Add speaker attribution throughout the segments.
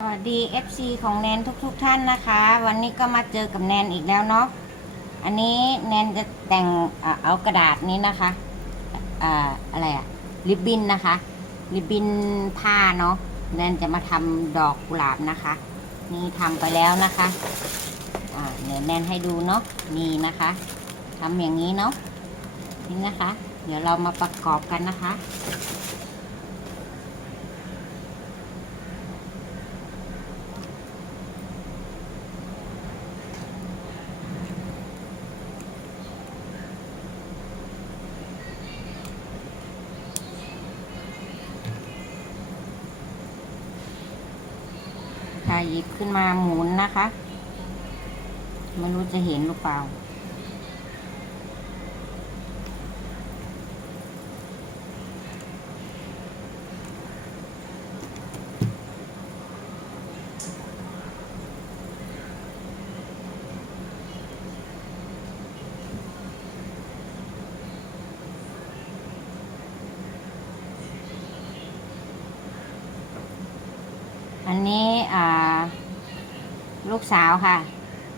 Speaker 1: สวัสดี FC ของแนนทุกๆทท่านนะคะ วันนี้ก็มาเจอกับแนนอีกแล้วเนาะอันนี้แนนจะแต่งเอากระดาษนี้นะคะอ่าอะไรอะริบบินนะคะ ริบบินผ้าเนาะแนนจะมาทำดอกกุหลาบนะคะ นี่ทำไปแล้วนะคะอ่าเดี๋ยวแนนให้ดูเนาะนี่นะคะทำอย่างนี้เนาะนี่นะคะ เดี๋ยวเรามาประกอบกันนะคะ หยิบขึ้นมาหมุนนะคะ ไม่รู้จะเห็นหรือเปล่า อันนี้ลูกสาวค่ะ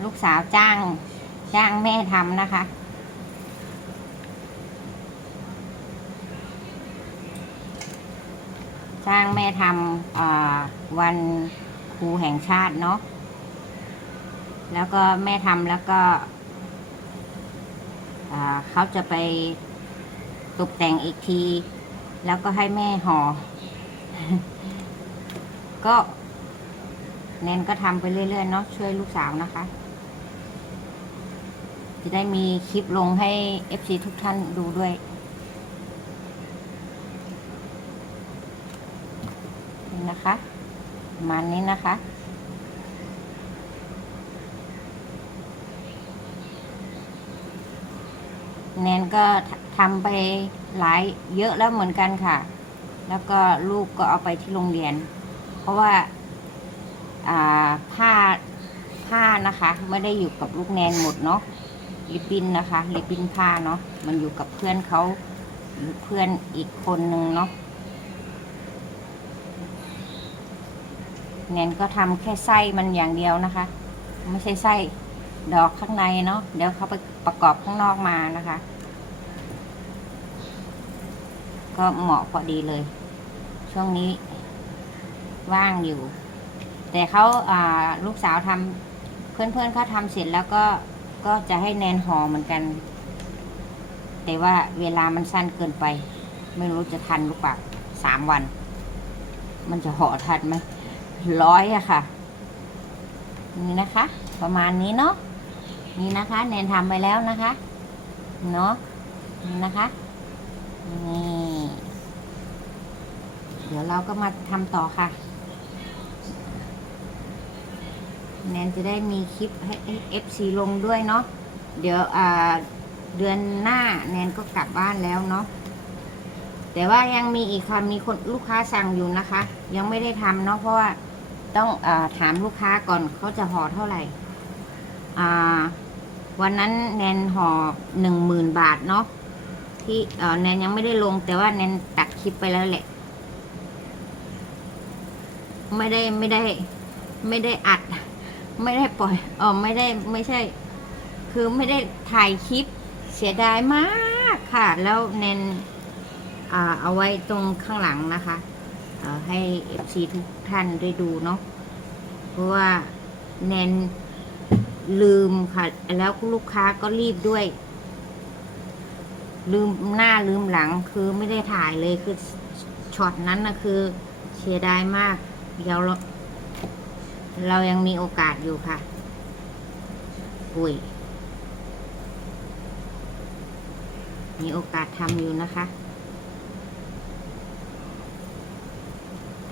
Speaker 1: ลูกสาวจ้างจ้างแม่ทำนะคะ จ้างแม่ทำวันครูแห่งชาติเนาะแล้วก็แม่ทำแล้วก็เขาจะไปตกแต่งอีกที แล้วก็ให้แม่ห่อก็ แนนก็ทำไปเรื่อยๆเนาะช่วยลูกสาวนะคะ จะได้มีคลิปลงให้ FC ทุกท่านดูด้วยนี่นะคะมาณนี้นะคะแนนก็ทำไปหลายเยอะแล้วเหมือนกันค่ะ แล้วก็ลูกก็เอาไปที่โรงเรียน เพราะว่า ผ้าผ้านะคะ ไม่ได้อยู่กับลูกแนนหมดเนาะลิปินนะคะลิปินผ้าเนาะมันอยู่กับเพื่อนเขาหรือเพื่อนอีกคนนึงเนาะแนนก็ทำแค่ไส้มันอย่างเดียวนะคะ ไม่ใช่ไส้ดอกข้างในเนาะเดี๋ยวเขาไปประกอบข้างนอกมานะคะ ก็เหมาะพอดีเลย ช่วงนี้ว่างอยู่ แต่เขาลูกสาวทำเพื่อนๆเขาทำเสร็จแล้วก็ก็จะให้แนนห่อเหมือนกัน แต่ว่าเวลามันสั้นเกินไป ไม่รู้จะทันหรือเปล่าสามวัน มันจะห่อทันไหมร้อยอะค่ะ นี่นะคะ ประมาณนี้เนาะนี่นะคะ แนนทำไปแล้วนะคะเนาะนี่นะคะนี่เดี๋ยวเราก็มาทำต่อค่ะ แนนจะได้มีคลิปให้ FC ลงด้วยเนาะเดี๋ยวอ่าเดือนหน้าแนนก็กลับบ้านแล้วเนาะแต่ว่ายังมีอีกค่ะมีคนลูกค้าสั่งอยู่นะคะ ยังไม่ได้ทำเนาะเพราะว่าต้องอถามลูกค้าก่อนเขาจะห่อเท่าไหร่วันนั้นแนนห่อหนึ่งหมื่นบาทเนาะที่แนนยังไม่ได้ลง แต่ว่าแนนตัดคลิปไปแล้วแหละ ไม่ได้ไม่ได้ไม่ได้อัด ไม่ได้ปล่อยเออไม่ได้ไม่ใช่ คือไม่ได้ถ่ายคลิปเสียดายมากค่ะ แล้วแนนเอาไว้ตรงข้างหลังนะคะให้เอฟซีทุกท่านได้ดูเนาะเพราะว่าแนนลืมค่ะ แล้วลูกค้าก็รีบด้วย ลืมหน้าลืมหลังคือไม่ได้ถ่ายเลยคือช็อตนั้นนะคือเสียดายมาก เดี๋ยว เรายังมีโอกาสอยู่ค่ะ อุ้ย มีโอกาสทำอยู่นะคะ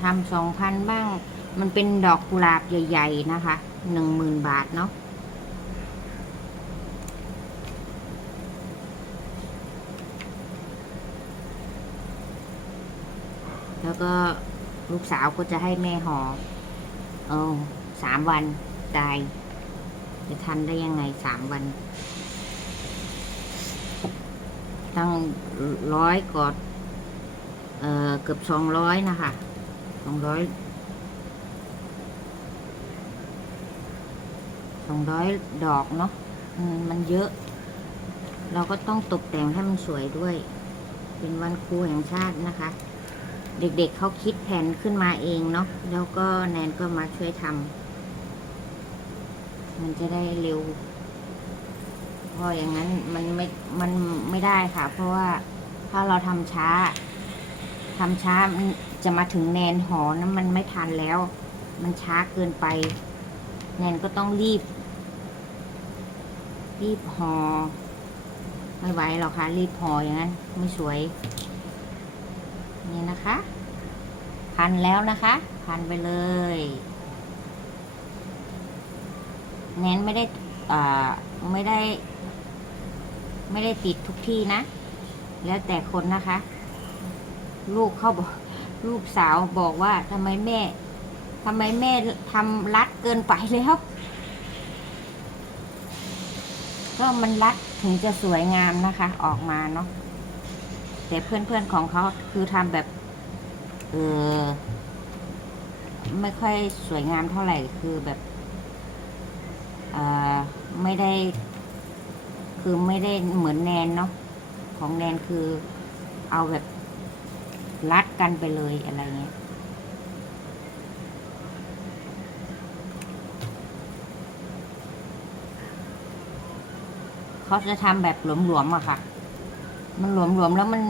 Speaker 1: ทำสองพันบ้าง มันเป็นดอกกุหลาบใหญ่ ๆ นะคะ หนึ่งหมื่นบาทเนาะแล้วก็ลูกสาวก็จะให้แม่หอเโอ้สามวันตาย จะทันได้ยังไงสามวัน ตั้งร้อยกอดเอ่อเกือบสองร้อยนะคะสองร้อยสองร้อยดอกเนาะมันเยอะ เราก็ต้องตกแต่งให้มันสวยด้วย เป็นวันครูแห่งชาตินะคะ เด็กๆเเขาคิดแผนขึ้นมาเองเนาะแล้วก็แนนก็มาช่วยทำมันจะได้เร็วเพราะอย่างนั้นมันไม่มันไม่ได้ค่ะ เพราะว่าถ้าเราทำช้าทำช้าจะมาถึงแนนหอนั้นมันไม่ทันแล้ว มันช้าเกินไป แนนก็ต้องรีบ รีบหอ ไม่ไหวหรอกค่ะ รีบหออย่างนั้น ไม่สวย นี่นะคะ พันแล้วนะคะ พันไปเลยแนนไม่ได้อ่าไม่ได้ ไม่ได้ติดทุกที่นะ แล้วแต่คนนะคะ ลูกเขาบอกลูกสาวบอกว่าทำไมแม่ทำไมแม่ทำรัดเกินไปแล้วก็มันรัดถึงจะสวยงามนะคะ ออกมาเนาะ แต่เพื่อนๆของเขาคือทำแบบเออไม่ค่อยสวยงามเท่าไหร่คือแบบเออไม่ได้ คือไม่ได้เหมือนแนนเนาะของแนนคือเอาแบบรัดกันไปเลยอะไรเงี้ยเขาจะทำแบบหลวมๆอะค่ะ มันหลวมๆแล้วมัน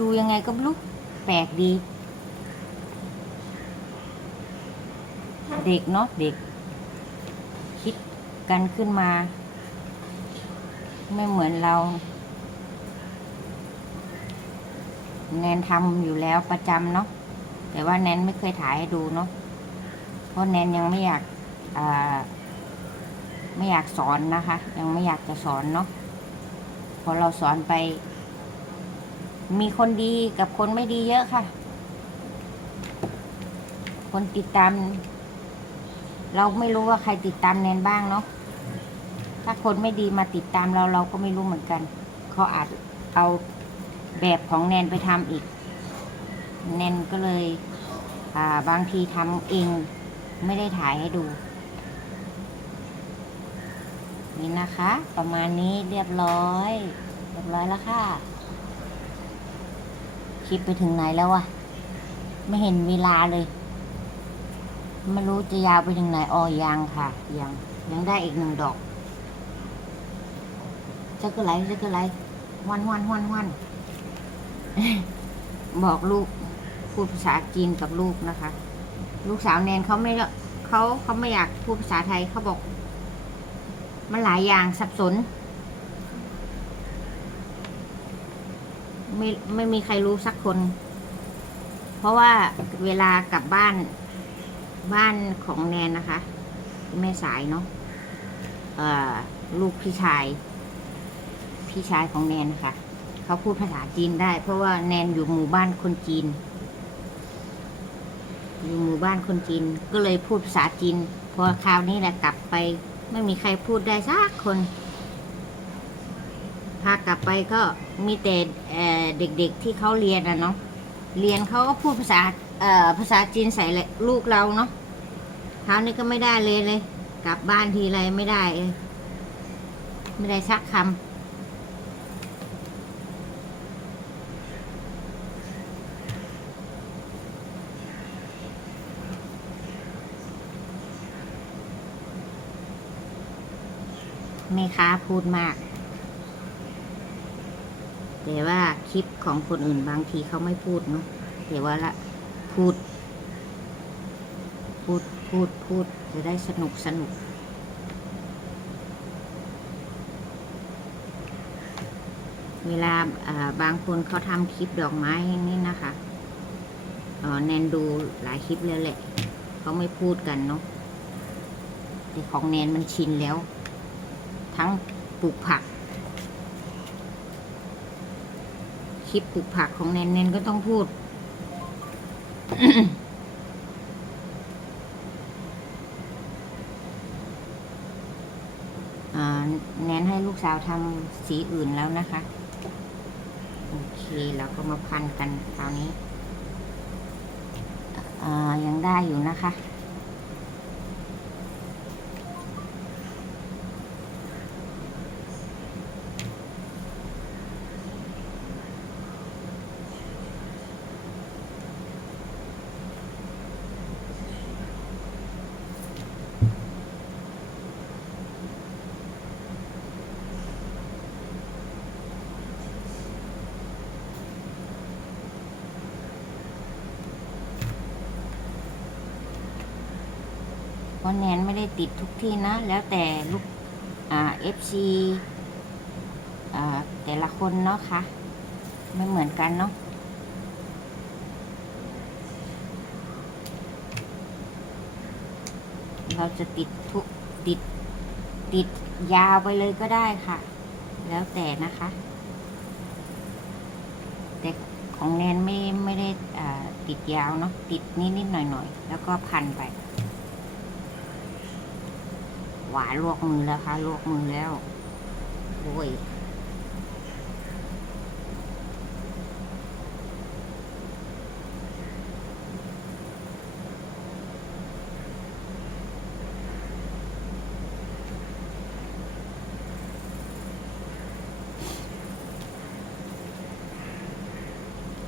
Speaker 1: ดูยังไงก็ไม่รู้แปลกดี เด็กเนาะเด็ก คิดกันขึ้นมา ไม่เหมือนเรา แนนทำอยู่แล้วประจำเนาะแต่ว่าแนนไม่เคยถ่ายให้ดูเนาะเพราะแนนยังไม่อยากไม่อยากสอนนะคะ ยังไม่อยากจะสอนเนาะพอเราสอนไป มีคนดีกับคนไม่ดีเยอะค่ะ คนติดตาม เราไม่รู้ว่าใครติดตามแนนบ้างเนาะถ้าคนไม่ดีมาติดตามเราเราก็ไม่รู้เหมือนกันเขาอาจเอาแบบของแนนไปทำอีก แนนก็เลยาบางทีทำเองไม่ได้ถ่ายให้ดูนี่นะคะ ประมาณนี้เรียบร้อย เรียบร้อยแล้วค่ะ ลิปไปถึงไหนแล้ววะไม่เห็นเวลาเลย ไม่รู้จะยาวไปถึงไหนอ๋อยังค่ะ ยังยังได้อีกหนึ่งดอกจะก็ไรจะก็ไรวันวันวันวันบอกลูกพูดภาษาจีนกับลูกนะคะ ลูกสาวแนนเขาไม่เขาเขาไม่อยากพูดภาษาไทยเขาบอก มันหลายอย่างสับสน ไม่ไม่มีใครรู้สักคน เพราะว่าเวลากลับบ้านบ้านของแนนนะคะแม่สายเนาะลูกพี่ชาย พี่ชายของแนนค่ะเขาพูดภาษาจีนได้ เพราะว่าแนนอยู่หมู่บ้านคนจีน อยู่หมู่บ้านคนจีน ก็เลยพูดภาษาจีนพอคราวนี้แหละกลับไป ไม่มีใครพูดได้สักคน พากลับไปก็มีแต่เด็กๆที่เขาเรียนอะเนาะเรียนเขาก็พูดภาษาภาษาจีนใส่ลูกเราเนาะคราวนี้ก็ไม่ได้เลยเลย กลับบ้านทีไรไม่ได้ไม่ได้สักคำแม่ค้าพูดมาก แต่ว่าคลิปของคนอื่นบางทีเขาไม่พูดเนาะแต่ว่าละพูด พูดพูดพูดจะได้สนุกสนุกเวลาบางคนเขาทำคลิปดอกไม้อย่างนี้นะคะแนนดูหลายคลิปแล้วแหละ เขาไม่พูดกันเนาะแต่ของแนนมันชินแล้ว ทั้งปลูกผัก คลิปปลูกผักของแนนแนนก็ต้องพูดอ่าแนนให้ลูกสาวทำสีอื่นแล้วนะคะ โอเคเราก็มาพันกันคราวนี้อ่ายังได้อยู่นะคะ ราะแนนไม่ได้ติดทุกที่นะ แล้วแต่ลูกอ่า FC อ่าแต่ละคนเนาะค่ะ ไม่เหมือนกันเนาะเราจะติดทุกติดติดยาวไปเลยก็ได้ค่ะ แล้วแต่นะคะ แต่ของแนนไม่ไม่ได้ติดยาวเนาะติดนิดนิดหน่อยหน่อยแล้วก็พันไป หวานลวกมือแล้วค่ะลวกมือแล้วโอ้ย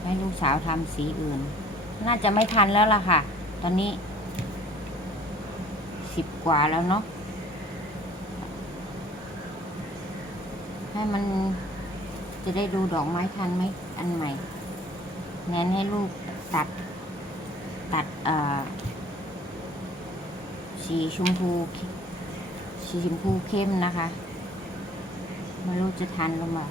Speaker 1: ให้ลูกสาวทำสีอื่น น่าจะไม่ทันแล้วล่ะค่ะ ตอนนี้สิบกว่าแล้วเนาะ ให้มันจะได้ดูดอกไม้ทันไหมอันใหม่ แนนให้ลูกตัด ตัดเอ่อสีชมพูสีชมพูเข้มนะคะไม่รู้จะทันหรือเปล่า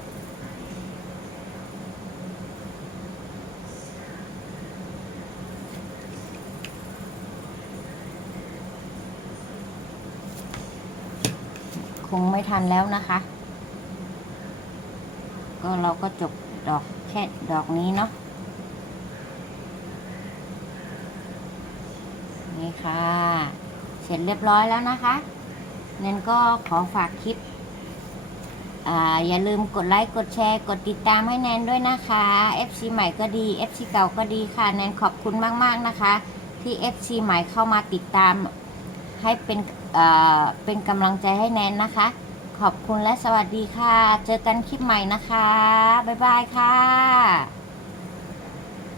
Speaker 1: คงไม่ทันแล้วนะคะ ก็เราก็จบดอกแค่ดอกนี้เนาะนี่ค่ะ เสร็จเรียบร้อยแล้วนะคะเนนก็ขอฝากคลิปออย่าลืมกดไลค์ กดแชร์ กดติดตามให้แนนด้วยนะคะ FC ใหม่ก็ดี FC เก่าก็ดีค่ะ แนนขอบคุณมาก ๆ นะคะ ที่ FC ใหม่เข้ามาติดตามให้เป็นเป็นกำลังใจให้แนนนะคะ ขอบคุณและสวัสดีค่ะ เจอกันคลิปใหม่นะคะ บ๊ายบายค่ะ